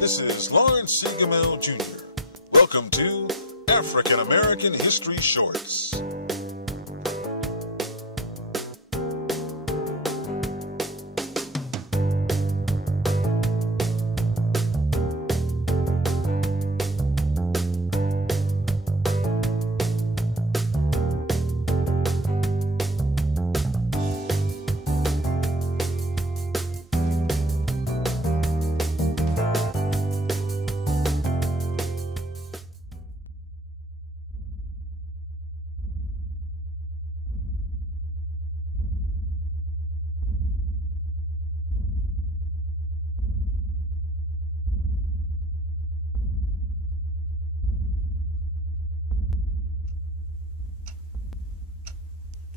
This is Lawrence C. Gamell Jr. Welcome to African American History Shorts.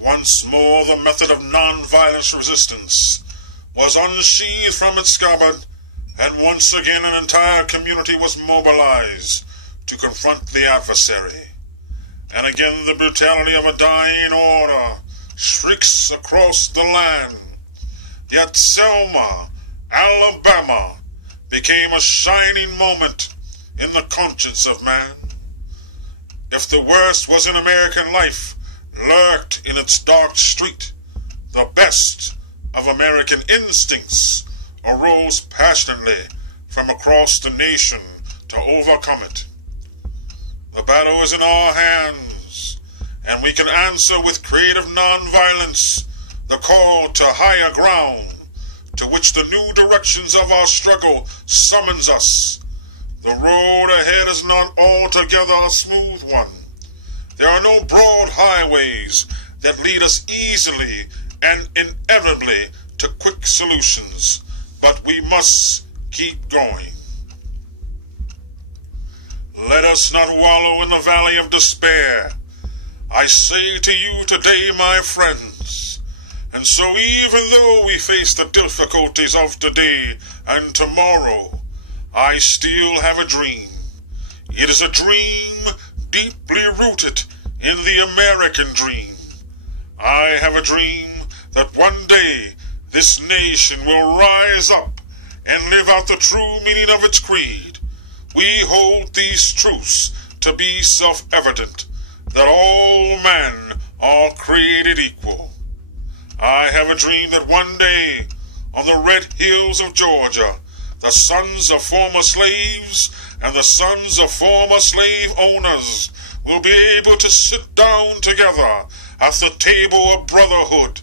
Once more the method of non-violence resistance was unsheathed from its scabbard, and once again an entire community was mobilized to confront the adversary. And again the brutality of a dying order shrieks across the land. Yet Selma, Alabama, became a shining moment in the conscience of man. If the worst was in American life lurked in its dark street, the best of American instincts arose passionately from across the nation to overcome it. The battle is in our hands, and we can answer with creative nonviolence the call to higher ground, to which the new directions of our struggle summons us. The road ahead is not altogether a smooth one. There are no broad highways that lead us easily and inevitably to quick solutions, but we must keep going. Let us not wallow in the valley of despair. I say to you today, my friends, and so even though we face the difficulties of today and tomorrow, I still have a dream. It is a dream deeply rooted in the American dream. I have a dream that one day this nation will rise up and live out the true meaning of its creed. We hold these truths to be self-evident, that all men are created equal. I have a dream that one day, on the red hills of Georgia, the sons of former slaves and the sons of former slave owners will be able to sit down together at the table of brotherhood.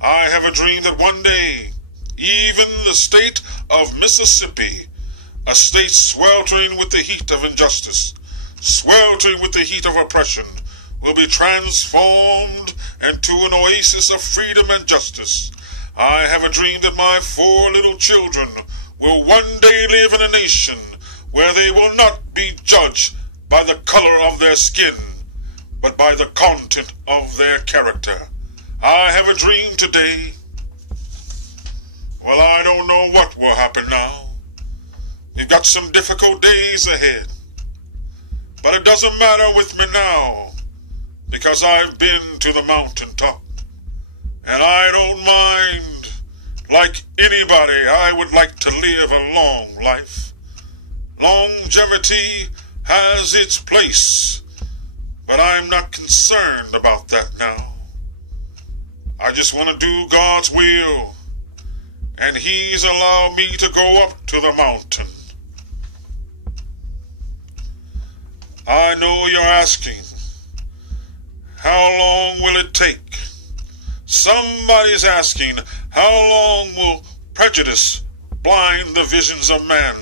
I have a dream that one day, even the state of Mississippi, a state sweltering with the heat of injustice, sweltering with the heat of oppression, will be transformed into an oasis of freedom and justice. I have a dream that my 4 little children will one day live in a nation where they will not be judged by the color of their skin, but by the content of their character. I have a dream today. Well, I don't know what will happen now. We've got some difficult days ahead. But it doesn't matter with me now, because I've been to the mountaintop. And I don't mind. Like anybody, I would like to live a long life. Longevity has its place, but I'm not concerned about that now. I just want to do God's will, and He's allowed me to go up to the mountain. I know you're asking, how long will it take? Somebody's asking, how long will prejudice blind the visions of man,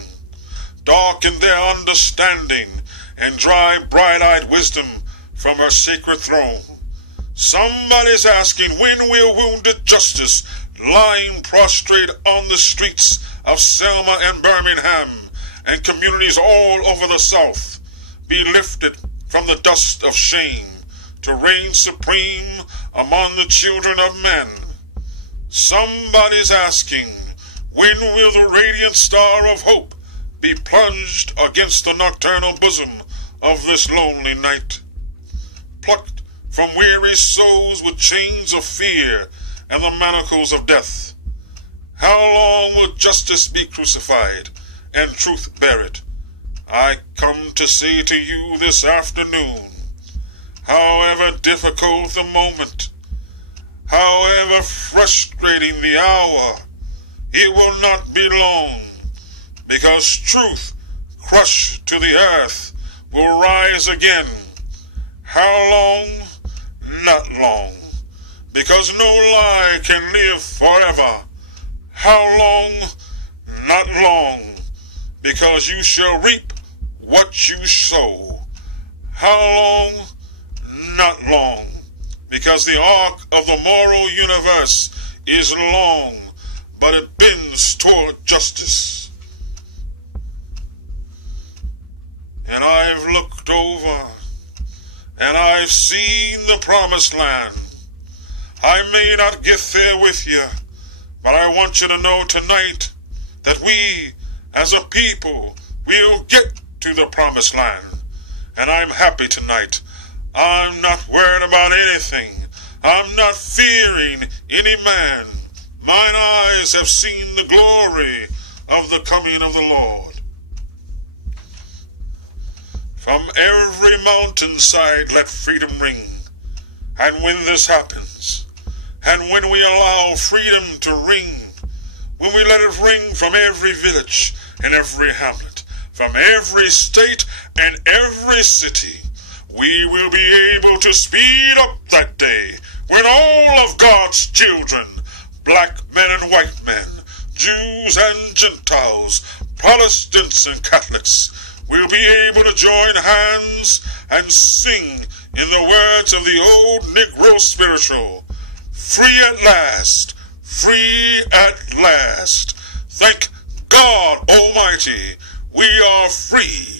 darken their understanding, and drive bright-eyed wisdom from her sacred throne? Somebody's asking, when will wounded justice, lying prostrate on the streets of Selma and Birmingham and communities all over the South, be lifted from the dust of shame to reign supreme among the children of men? Somebody's asking, when will the radiant star of hope be plunged against the nocturnal bosom of this lonely night? Plucked from weary souls with chains of fear and the manacles of death. How long will justice be crucified and truth bear it. I come to say to you this afternoon, however difficult the moment, however frustrating the hour, it will not be long, because truth, crushed to the earth, will rise again. How long? Not long, because no lie can live forever. How long? Not long, because you shall reap what you sow. How long? Not long, because the arc of the moral universe is long, but it bends toward justice. And I've looked over, and I've seen the promised land. I may not get there with you, but I want you to know tonight that we, as a people, will get to the promised land. And I'm happy tonight. I'm not worried about anything. I'm not fearing any man. Mine eyes have seen the glory of the coming of the Lord. From every mountainside let freedom ring. And when this happens, and when we allow freedom to ring, when we let it ring from every village and every hamlet, from every state and every city, we will be able to speed up that day when all of God's children, black men and white men, Jews and Gentiles, Protestants and Catholics, will be able to join hands and sing in the words of the old Negro spiritual, free at last, free at last. Thank God Almighty, we are free.